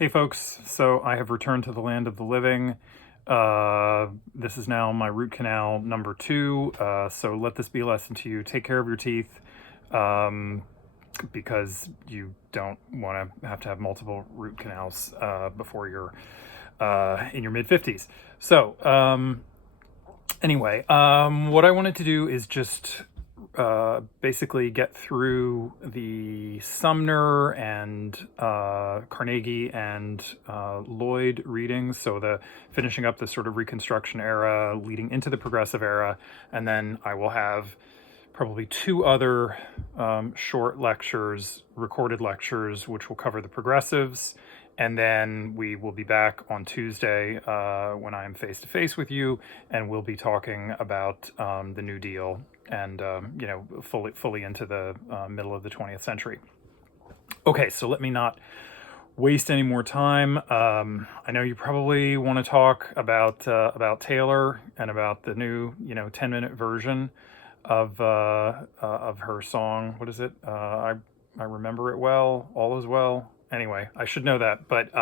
Hey folks, so I have returned to the land of the living. This is now my root canal number 2, so let this be a lesson to you. Take care of your teeth, because you don't want to have multiple root canals before you're in your mid-50s. So anyway, what I wanted to do is just basically get through the Sumner and Carnegie and Lloyd readings, so finishing up the sort of Reconstruction era leading into the Progressive era, and then I will have probably 2 other short lectures, recorded lectures, which will cover the progressives. And then we will be back on Tuesday when I am face to face with you, and we'll be talking about the New Deal and fully into the middle of the 20th century. Okay, so let me not waste any more time. I know you probably want to talk about Taylor and about the new 10-minute version of her song. What is it? I remember it well. All is well. Anyway, I should know that, but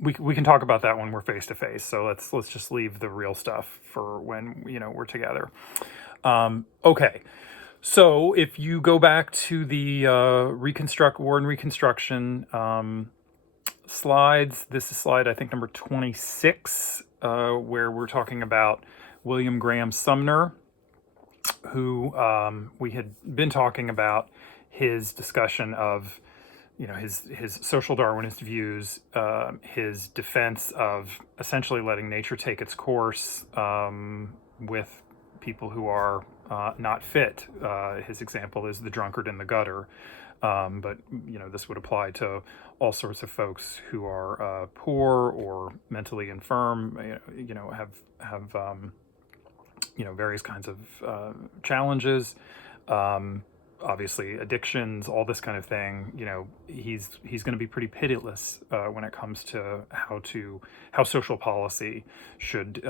we can talk about that when we're face to face. So let's just leave the real stuff for when we're together. Okay, so if you go back to the War and Reconstruction slides, this is slide I think number 26, where we're talking about William Graham Sumner, who we had been talking about his discussion of his social Darwinist views, his defense of essentially letting nature take its course with people who are not fit. His example is the drunkard in the gutter, but this would apply to all sorts of folks who are poor or mentally infirm, have various kinds of challenges, obviously addictions, all this kind of thing. He's going to be pretty pitiless when it comes to how social policy should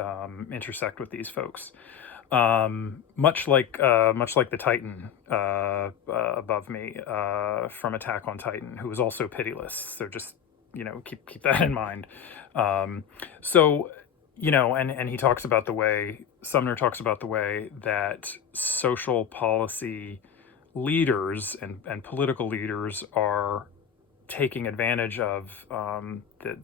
intersect with these folks. Much like the Titan above me from Attack on Titan, who was also pitiless. So just keep that in mind. And he talks about the way Sumner talks about the way that social policy leaders and political leaders are taking advantage of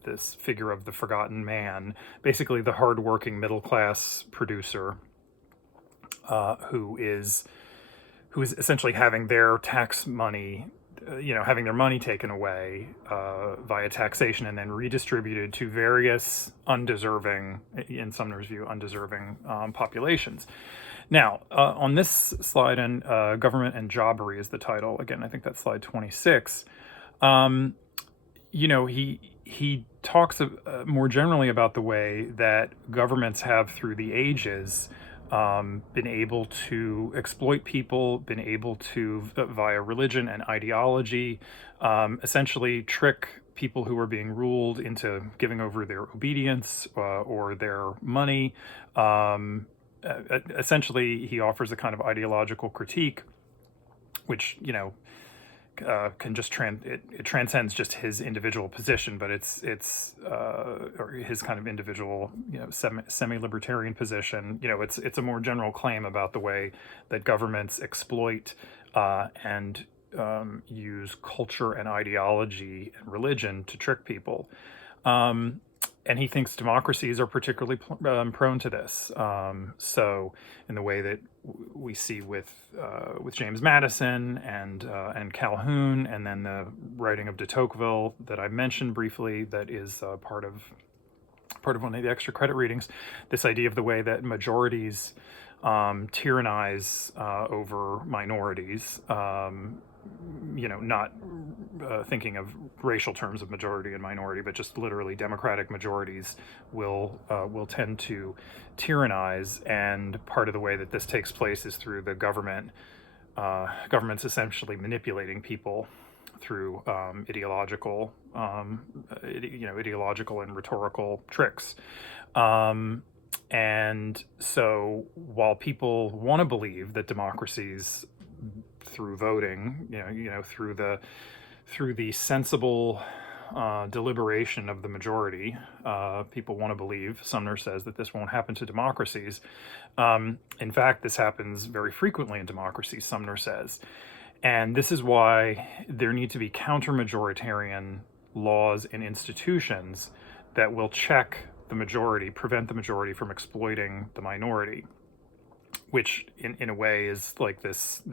this figure of the forgotten man, basically the hardworking middle class producer, who is essentially having their tax money, having their money taken away via taxation and then redistributed to various undeserving, in Sumner's view, undeserving populations. Now, on this slide, and Government and Jobbery is the title. Again, I think that's slide 26. He talks more generally about the way that governments have, through the ages, been able to exploit people, been able to, via religion and ideology, essentially trick people who are being ruled into giving over their obedience or their money. Essentially, he offers a kind of ideological critique, which can just it transcends just his individual position, but it's or his kind of individual semi-libertarian position. It's a more general claim about the way that governments exploit and use culture and ideology and religion to trick people. And he thinks democracies are particularly prone to this. So, in the way that we see with James Madison and Calhoun, and then the writing of de Tocqueville that I mentioned briefly, that is part of one of the extra credit readings. This idea of the way that majorities tyrannize over minorities. Not thinking of racial terms of majority and minority, but just literally democratic majorities will tend to tyrannize, and part of the way that this takes place is through the government's essentially manipulating people through ideological and rhetorical tricks. And so while people want to believe that democracies, through voting, through the sensible deliberation of the majority. People want to believe, Sumner says, that this won't happen to democracies. In fact, this happens very frequently in democracies, Sumner says. And this is why there need to be counter-majoritarian laws and institutions that will check the majority, prevent the majority from exploiting the minority, which in a way is like this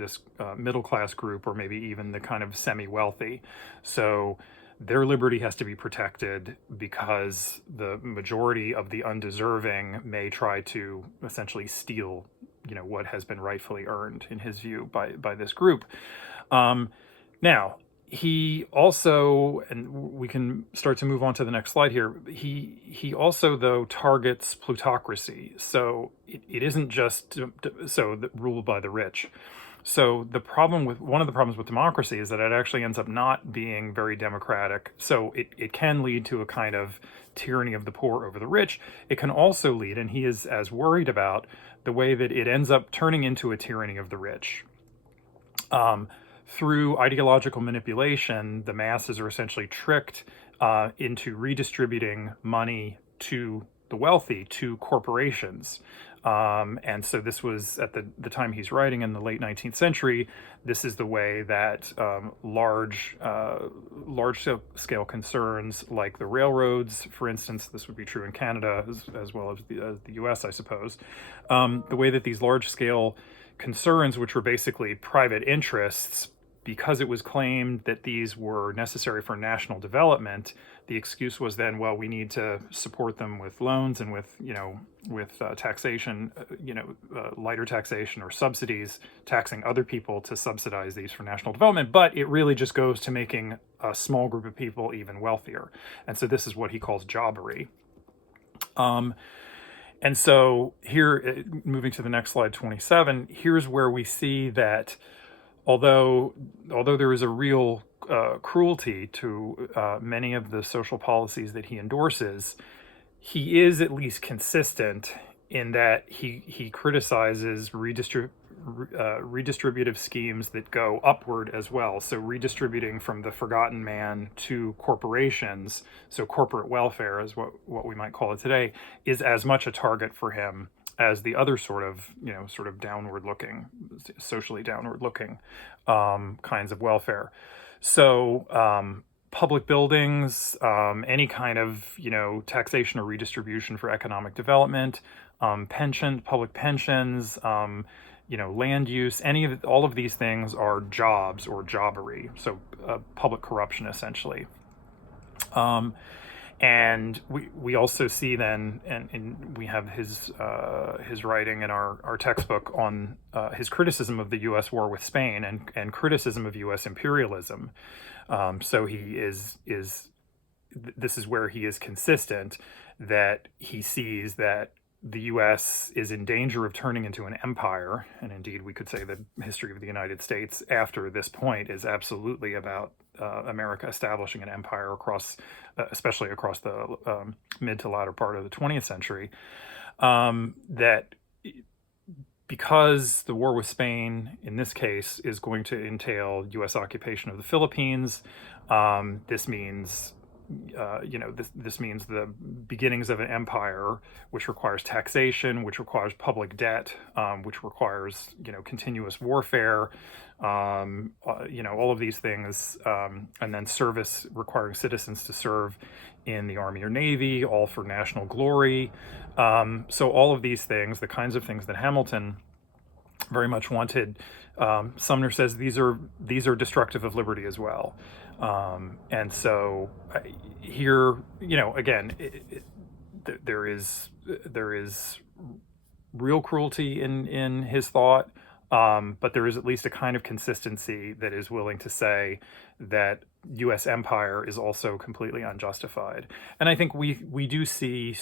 middle class group, or maybe even the kind of semi-wealthy. So their liberty has to be protected because the majority of the undeserving may try to essentially steal, what has been rightfully earned, in his view, by this group. Now, he also, and we can start to move on to the next slide here, he also, though, targets plutocracy. So it isn't just ruled by the rich. So one of the problems with democracy is that it actually ends up not being very democratic. So it can lead to a kind of tyranny of the poor over the rich. It can also lead, and he is as worried about, the way that it ends up turning into a tyranny of the rich. Through ideological manipulation, the masses are essentially tricked into redistributing money to the wealthy, to corporations. And so this was, at the time he's writing, in the late 19th century, this is the way that large-scale concerns like the railroads, for instance, this would be true in Canada as well as the US, I suppose, the way that these large-scale concerns, which were basically private interests, because it was claimed that these were necessary for national development, the excuse was then, well, we need to support them with loans and with taxation, lighter taxation or subsidies, taxing other people to subsidize these for national development. But it really just goes to making a small group of people even wealthier. And so this is what he calls jobbery. And so here, moving to the next slide, 27, here's where we see that although there is a real cruelty to many of the social policies that he endorses, he is at least consistent in that he criticizes redistributive schemes that go upward as well. So redistributing from the forgotten man to corporations, so corporate welfare is what we might call it today, is as much a target for him as the other sort of downward-looking, socially downward-looking kinds of welfare. So public buildings, any kind of taxation or redistribution for economic development, public pensions, land use, all of these things are jobs or jobbery, so public corruption essentially. And we also see then, and we have his writing in our textbook on his criticism of the U.S. war with Spain and criticism of U.S. imperialism. So this is where he is consistent, that he sees that the U.S. is in danger of turning into an empire, and indeed we could say the history of the United States after this point is absolutely about America establishing an empire especially across the mid to latter part of the 20th century, that because the war with Spain, in this case, is going to entail U.S. occupation of the Philippines, this means this means the beginnings of an empire, which requires taxation, which requires public debt, which requires continuous warfare, all of these things, and then service, requiring citizens to serve in the Army or Navy, all for national glory. So all of these things, the kinds of things that Hamilton very much wanted, Sumner says these are destructive of liberty as well. And so here, again, there is real cruelty in his thought, but there is at least a kind of consistency that is willing to say that U.S. empire is also completely unjustified. And I think we do see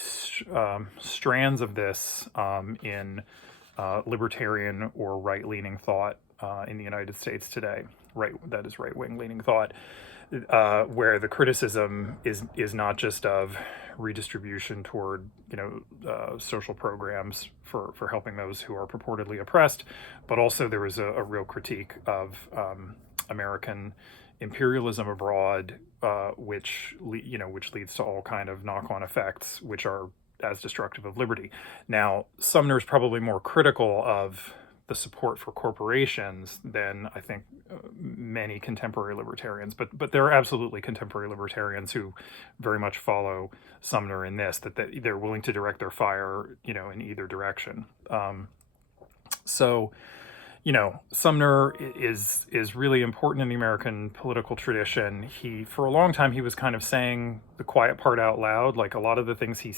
strands of this in libertarian or right-leaning thought in the United States today. That is right-wing leaning thought, where the criticism is not just of redistribution toward social programs for helping those who are purportedly oppressed, but also there is a real critique of American imperialism abroad, which leads to all kind of knock-on effects, which are as destructive of liberty. Now, Sumner's probably more critical of the support for corporations than I think many contemporary libertarians, but there are absolutely contemporary libertarians who very much follow Sumner in this, that they're willing to direct their fire, in either direction. So, Sumner is really important in the American political tradition. For a long time, he was kind of saying the quiet part out loud. Like, a lot of the things he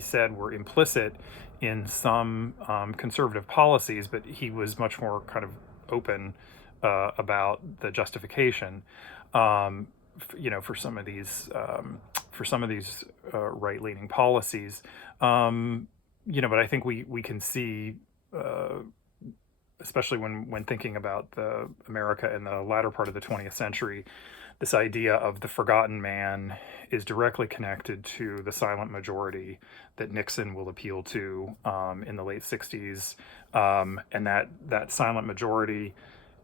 said were implicit in some conservative policies, but he was much more kind of open about the justification, for some of these right-leaning policies. But I think we can see, especially when thinking about America in the latter part of the 20th century, this idea of the forgotten man is directly connected to the silent majority that Nixon will appeal to in the late 60s, and that silent majority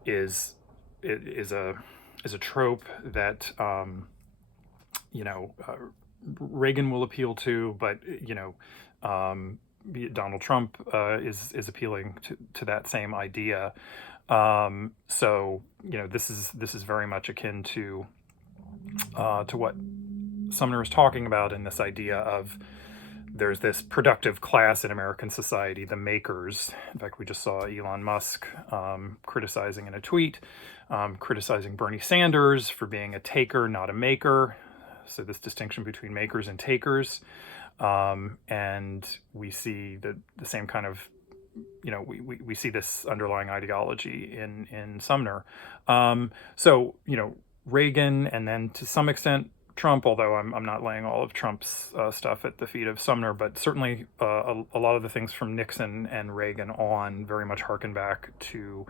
is a trope that Reagan will appeal to, but Donald Trump is appealing to that same idea. So this is very much akin to what Sumner is talking about in this idea of there's this productive class in American society, the makers. In fact, we just saw Elon Musk criticizing in a tweet, criticizing Bernie Sanders for being a taker, not a maker. So this distinction between makers and takers. And we see the same kind of, we see this underlying ideology in Sumner. So, Reagan, and then to some extent Trump, although I'm not laying all of Trump's stuff at the feet of Sumner, but certainly a lot of the things from Nixon and Reagan on very much harken back to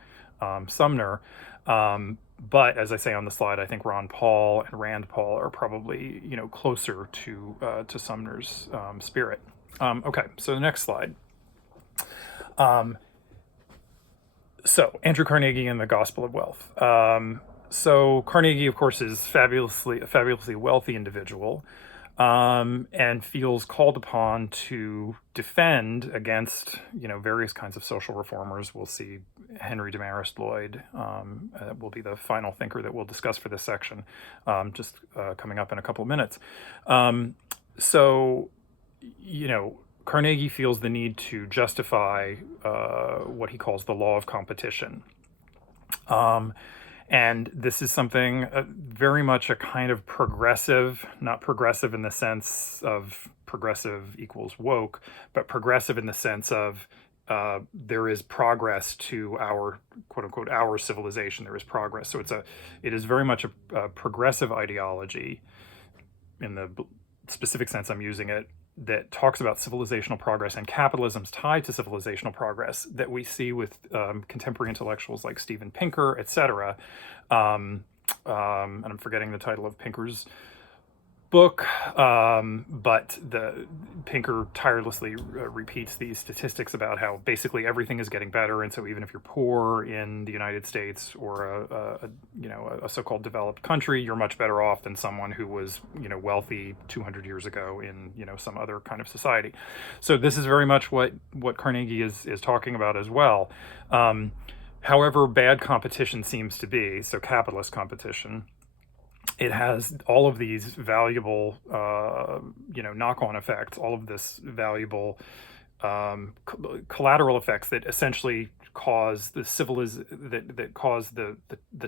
Sumner. But as I say on the slide, I think Ron Paul and Rand Paul are probably closer to Sumner's spirit. Okay, so the next slide. So Andrew Carnegie and the Gospel of Wealth. So Carnegie, of course, is a fabulously wealthy individual, and feels called upon to defend against, various kinds of social reformers. We'll see Henry Demarest Lloyd will be the final thinker that we'll discuss for this section, just coming up in a couple of minutes. So, Carnegie feels the need to justify what he calls the law of competition. And this is something very much a kind of progressive, not progressive in the sense of progressive equals woke, but progressive in the sense of there is progress to our, quote unquote, our civilization. There is progress. So it is very much a progressive ideology in the specific sense I'm using it, that talks about civilizational progress and capitalism's tied to civilizational progress that we see with contemporary intellectuals like Steven Pinker, etc. And I'm forgetting the title of Pinker's book, but Pinker tirelessly repeats these statistics about how basically everything is getting better, and so even if you're poor in the United States or a so-called developed country, you're much better off than someone who was wealthy 200 years ago in some other kind of society. So this is very much what Carnegie is talking about as well. However bad competition seems to be, so capitalist competition, it has all of these valuable, knock-on effects, all of this valuable collateral effects that essentially cause the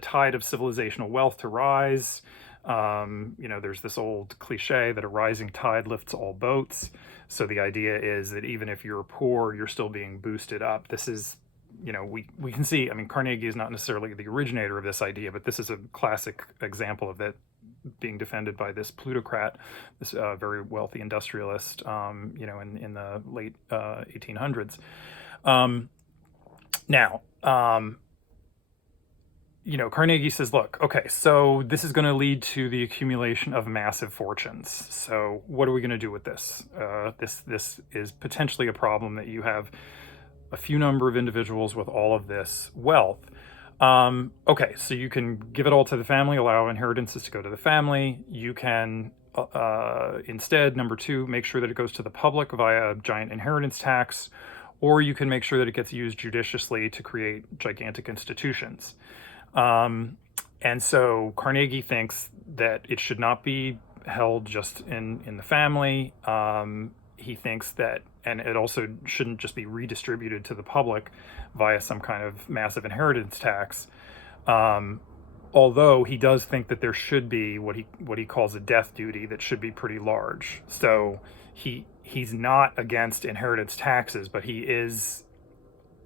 tide of civilizational wealth to rise. There's this old cliche that a rising tide lifts all boats. So the idea is that even if you're poor, you're still being boosted up. This is, we can see, Carnegie is not necessarily the originator of this idea, but this is a classic example of that being defended by this plutocrat, this very wealthy industrialist, in the late 1800s. Now, Carnegie says, look, okay, so this is going to lead to the accumulation of massive fortunes. So what are we going to do with this? This is potentially a problem that you have a few number of individuals with all of this wealth. Okay, so you can give it all to the family, allow inheritances to go to the family. You can instead, number two, make sure that it goes to the public via a giant inheritance tax, or you can make sure that it gets used judiciously to create gigantic institutions. And so Carnegie thinks that it should not be held just in the family. He thinks that, and it also shouldn't just be redistributed to the public via some kind of massive inheritance tax. Although he does think that there should be what he calls a death duty that should be pretty large. So he's not against inheritance taxes, but he is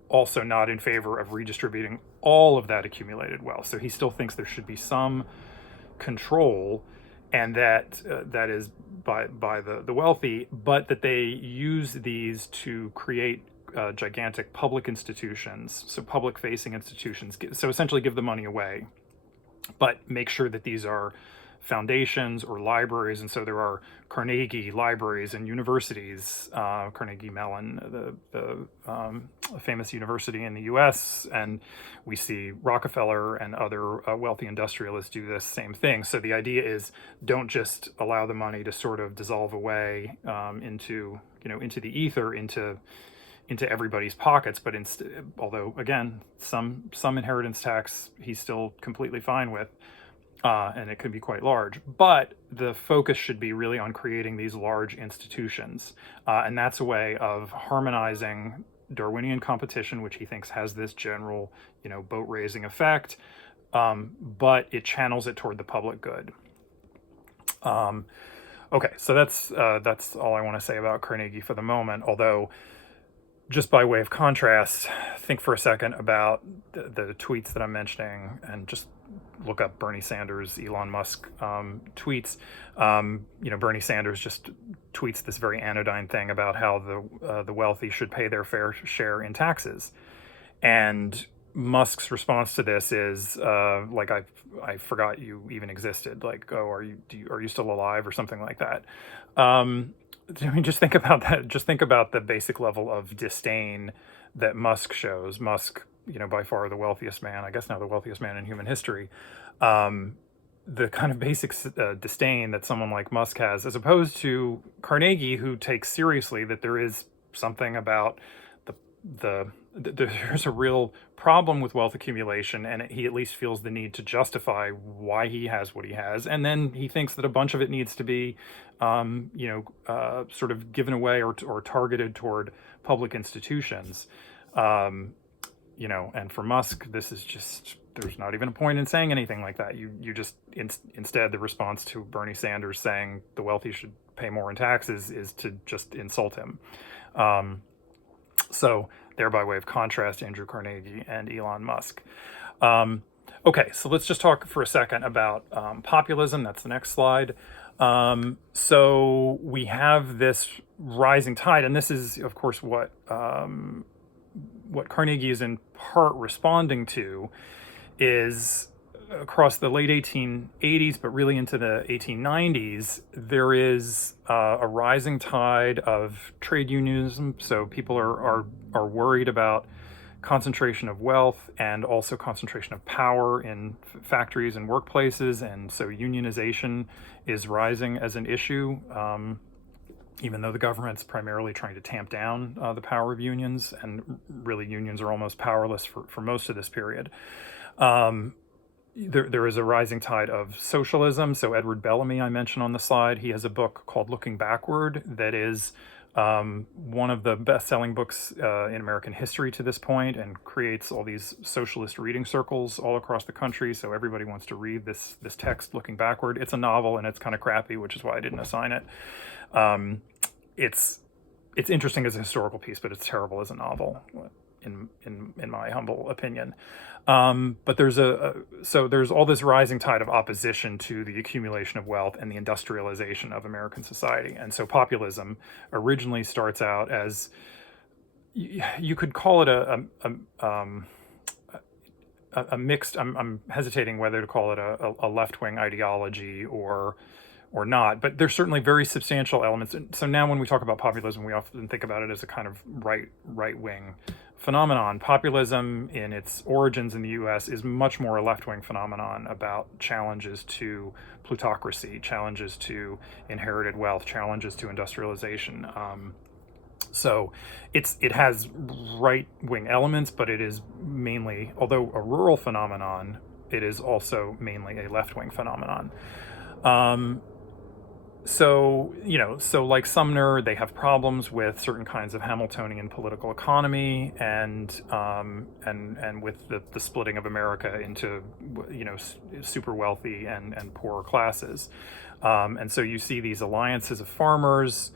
also not in favor of redistributing all of that accumulated wealth. So he still thinks there should be some control, and that that is by the wealthy, but that they use these to create gigantic public institutions, so public-facing institutions. So essentially, give the money away, but make sure that these are foundations or libraries. And so there are Carnegie libraries and universities, Carnegie Mellon, the famous university in the US, and we see Rockefeller and other wealthy industrialists do this same thing. So the idea is, don't just allow the money to sort of dissolve away into the ether, into everybody's pockets, but although again, some inheritance tax he's still completely fine with, and it could be quite large, but the focus should be really on creating these large institutions, and that's a way of harmonizing Darwinian competition, which he thinks has this general, boat raising effect, but it channels it toward the public good. Okay, so that's all I want to say about Carnegie for the moment, although just by way of contrast, think for a second about the tweets that I'm mentioning, and just look up Bernie Sanders, Elon Musk tweets. Bernie Sanders just tweets this very anodyne thing about how the wealthy should pay their fair share in taxes, and Musk's response to this is like, I forgot you even existed. Like, oh, are you still alive, or something like that. I mean, just think about that. Just think about the basic level of disdain that Musk shows. Musk, by far the wealthiest man, I guess now the wealthiest man in human history. The kind of basic disdain that someone like Musk has, as opposed to Carnegie, who takes seriously that there is something about there's a real problem with wealth accumulation, and he at least feels the need to justify why he has what he has, and then he thinks that a bunch of it needs to be sort of given away or targeted toward public institutions. And for Musk, this is just, there's not even a point in saying anything like that. You just instead, the response to Bernie Sanders saying the wealthy should pay more in taxes is to just insult him. So there, by way of contrast, Andrew Carnegie and Elon Musk. Okay, so let's just talk for a second about populism. That's the next slide. So we have this rising tide, and this is, of course, what Carnegie is in part responding to, is across the late 1880s, but really into the 1890s, there is a rising tide of trade unionism. So people are worried about concentration of wealth and also concentration of power in factories and workplaces, and so unionization is rising as an issue, even though the government's primarily trying to tamp down the power of unions, and really unions are almost powerless for most of this period. There is a rising tide of socialism. So Edward Bellamy, I mentioned on the slide, he has a book called Looking Backward that is one of the best-selling books in American history to this point, and creates all these socialist reading circles all across the country. So everybody wants to read this text, Looking Backward. It's a novel, and it's kind of crappy, which is why I didn't assign it. It's interesting as a historical piece, but it's terrible as a novel, in my humble opinion. But there's there's all this rising tide of opposition to the accumulation of wealth and the industrialization of American society. And so populism originally starts out as, you could call it a mixed, I'm hesitating whether to call it a left-wing ideology or not, but there's certainly very substantial elements. And so now when we talk about populism, we often think about it as a kind of right-wing phenomenon. Populism in its origins in the US is much more a left-wing phenomenon about challenges to plutocracy, challenges to inherited wealth, challenges to industrialization. So it has right-wing elements, but it is mainly, although a rural phenomenon, it is also mainly a left-wing phenomenon. So like Sumner, they have problems with certain kinds of Hamiltonian political economy and with the splitting of America into, super wealthy and poorer classes. And so you see these alliances of farmers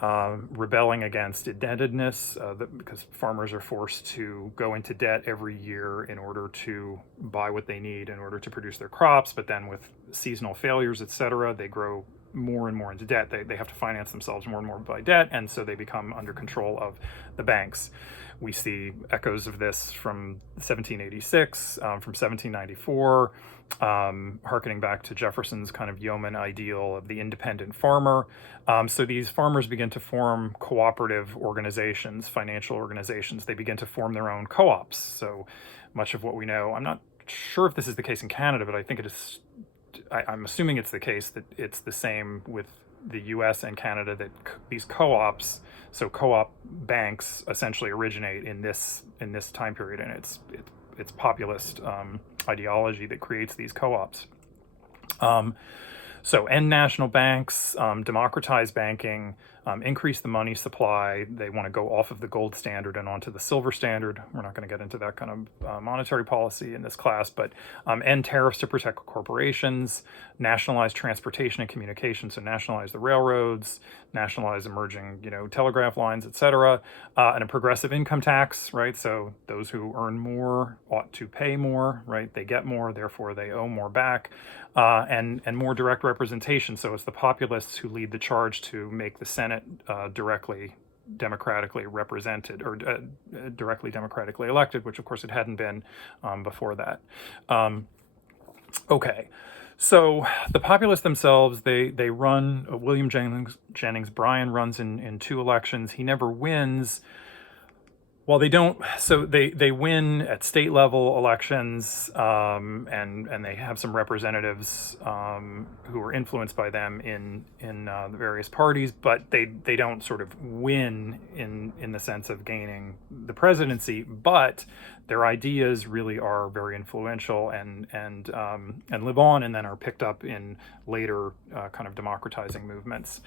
rebelling against indebtedness, because farmers are forced to go into debt every year in order to buy what they need in order to produce their crops. But then with seasonal failures, etc., they grow more and more into debt. They have to finance themselves more and more by debt, and so they become under control of the banks. We see echoes of this from 1786, from 1794, harkening back to Jefferson's kind of yeoman ideal of the independent farmer. So these farmers begin to form cooperative organizations, financial organizations. They begin to form their own co-ops. So much of what we know, I'm not sure if this is the case in Canada, but I think it is. I'm assuming it's the case that it's the same with the US and Canada, that these co-ops, so co-op banks, essentially originate in this time period, and it's populist ideology that creates these co-ops. So end national banks, democratize banking, increase the money supply. They want to go off of the gold standard and onto the silver standard. We're not going to get into that kind of monetary policy in this class, but end tariffs to protect corporations, nationalize transportation and communication, so nationalize the railroads, nationalize emerging, telegraph lines, etc., and a progressive income tax, right? So those who earn more ought to pay more, right? They get more, therefore they owe more back, and more direct representation. So it's the populists who lead the charge to make the Senate directly democratically represented, or directly democratically elected, which of course it hadn't been before that. Okay. So the populists themselves, they run, William Jennings Bryan runs in 2 elections. He never wins. Well, they don't. So they win at state level elections, and they have some representatives who are influenced by them in the various parties, but they don't sort of win in the sense of gaining the presidency. But their ideas really are very influential and live on, and then are picked up in later kind of democratizing movements.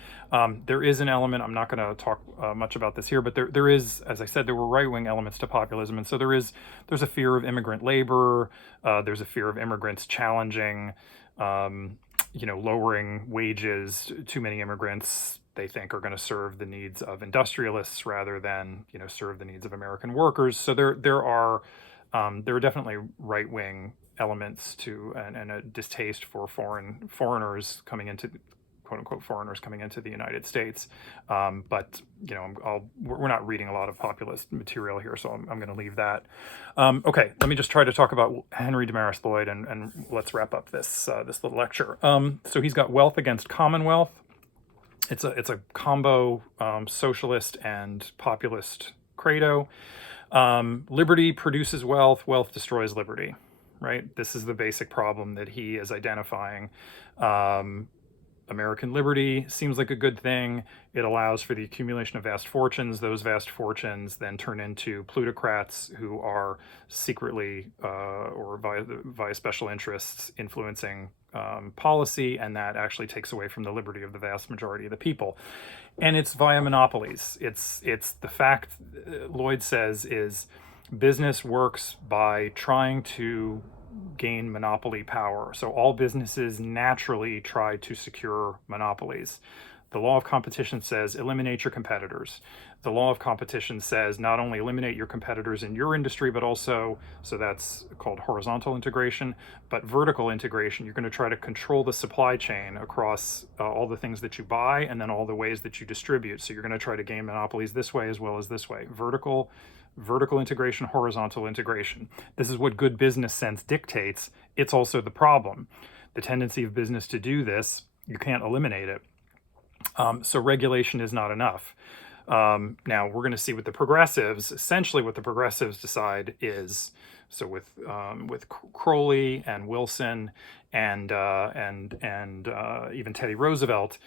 There is an element, I'm not going to talk much about this here, but there is, as I said, there were right-wing elements to populism, and so there's a fear of immigrant labor. There's a fear of immigrants challenging, lowering wages. Too many immigrants, they think, are going to serve the needs of industrialists rather than serve the needs of American workers. So there are definitely right-wing elements to and a distaste for foreigners coming into, quote unquote, foreigners coming into the United States. But we're not reading a lot of populist material here, so I'm going to leave that. Okay, let me just try to talk about Henry Damaris Lloyd, and let's wrap up this little lecture. So he's got Wealth Against Commonwealth. It's a combo socialist and populist credo. Liberty produces wealth, wealth destroys liberty, right? This is the basic problem that he is identifying. American liberty seems like a good thing. It allows for the accumulation of vast fortunes. Those vast fortunes then turn into plutocrats who are secretly or via special interests influencing policy, and that actually takes away from the liberty of the vast majority of the people. And it's via monopolies. It's the fact, Lloyd says, is business works by trying to gain monopoly power. So all businesses naturally try to secure monopolies. The law of competition says eliminate your competitors. The law of competition says not only eliminate your competitors in your industry, but also, so that's called horizontal integration, but vertical integration. You're going to try to control the supply chain across all the things that you buy and then all the ways that you distribute. So you're going to try to gain monopolies this way as well as this way. Vertical integration, horizontal integration. This is what good business sense dictates. It's also the problem. The tendency of business to do this, you can't eliminate it. So regulation is not enough. Now we're going to see what the progressives, essentially what the progressives decide is, so with Crowley and Wilson and even Teddy Roosevelt,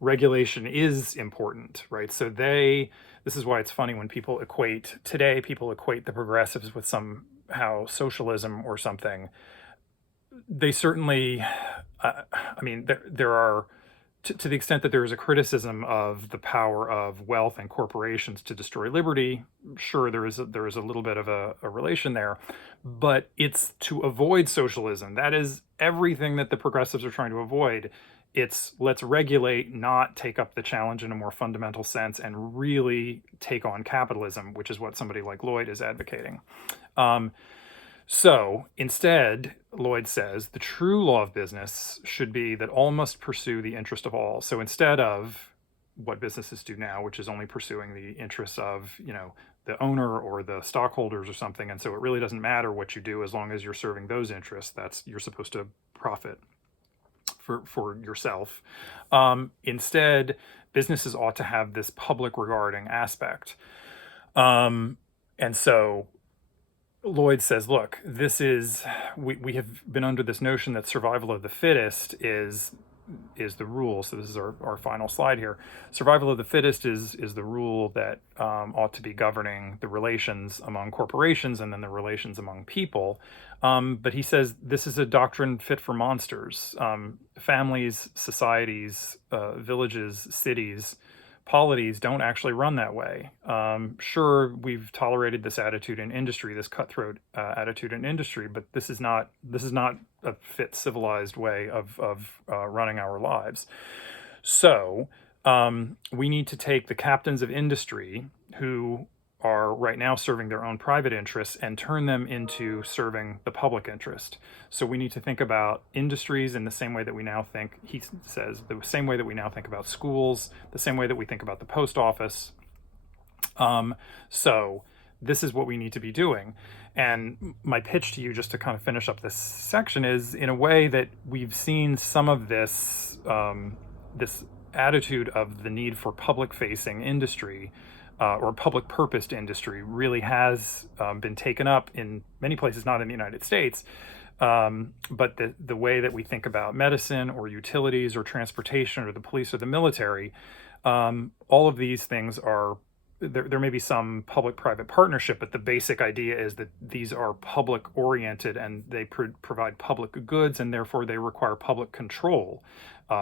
regulation is important, right? So this is why it's funny when people equate the progressives with somehow socialism or something. They certainly, I mean, there are, to the extent that there is a criticism of the power of wealth and corporations to destroy liberty, sure, there is a little bit of a relation there, but it's to avoid socialism. That is everything that the progressives are trying to avoid. It's let's regulate, not take up the challenge in a more fundamental sense and really take on capitalism, which is what somebody like Lloyd is advocating. So instead, Lloyd says the true law of business should be that all must pursue the interest of all. So instead of what businesses do now, which is only pursuing the interests of, the owner or the stockholders or something, and so it really doesn't matter what you do as long as you're serving those interests. You're supposed to profit for yourself. Instead, businesses ought to have this public regarding aspect. And so Lloyd says, look, we have been under this notion that survival of the fittest is the rule. So this is our final slide here. Survival of the fittest is the rule that ought to be governing the relations among corporations and then the relations among people. But he says this is a doctrine fit for monsters. Families, societies, villages, cities, polities don't actually run that way. Sure, we've tolerated this attitude in industry, this cutthroat attitude in industry, but this is not a fit civilized way of running our lives. So we need to take the captains of industry who are right now serving their own private interests and turn them into serving the public interest. So we need to think about industries in the same way that we now think, he says, the same way that we now think about schools, the same way that we think about the post office. So this is what we need to be doing. And my pitch to you, just to kind of finish up this section, is in a way that we've seen some of this, this attitude of the need for public-facing industry or public-purposed industry really has been taken up in many places, not in the United States, but the way that we think about medicine or utilities or transportation or the police or the military, all of these things are, there may be some public-private partnership, but the basic idea is that these are public-oriented and they provide public goods, and therefore they require public control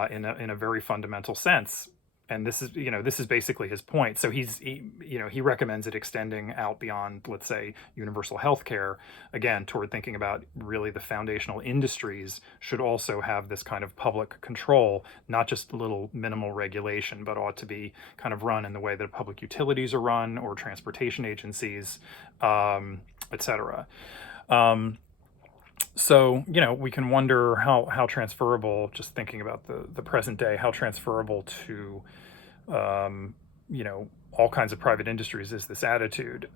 in a very fundamental sense. And this is basically his point. So he recommends it extending out beyond, let's say, universal health care, again, toward thinking about really the foundational industries should also have this kind of public control, not just a little minimal regulation, but ought to be kind of run in the way that public utilities are run or transportation agencies, et cetera. So, we can wonder how transferable, just thinking about the present day, how transferable to, all kinds of private industries is this attitude.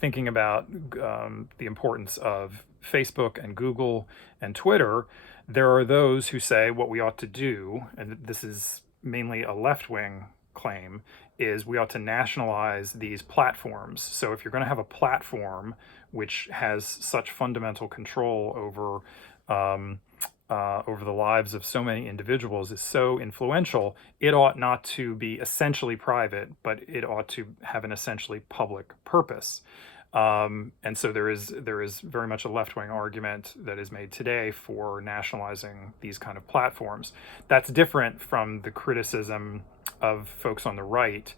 Thinking about the importance of Facebook and Google and Twitter, there are those who say what we ought to do, and this is mainly a left-wing claim, is we ought to nationalize these platforms. So if you're going to have a platform which has such fundamental control over the lives of so many individuals, is so influential, it ought not to be essentially private, but it ought to have an essentially public purpose. And so there is very much a left-wing argument that is made today for nationalizing these kind of platforms. That's different from the criticism of folks on the right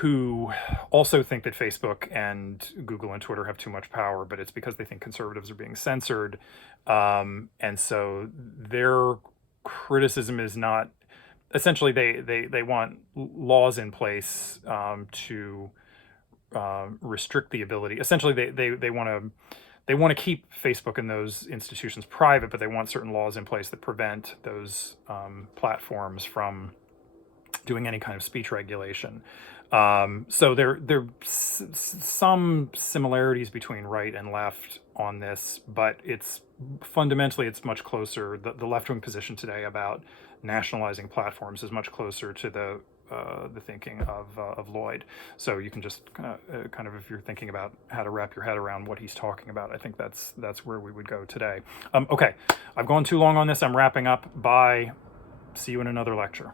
who also think that Facebook and Google and Twitter have too much power, but it's because they think conservatives are being censored. And so their criticism is not, essentially they want laws in place to restrict the ability. Essentially, they want to keep Facebook and those institutions private, but they want certain laws in place that prevent those platforms from doing any kind of speech regulation. So there some similarities between right and left on this, but it's fundamentally much closer. The left-wing position today about nationalizing platforms is much closer to the the thinking of Lloyd. So you can just kind of, if you're thinking about how to wrap your head around what he's talking about, I think that's where we would go today. Okay, I've gone too long on this. I'm wrapping up. Bye. See you in another lecture.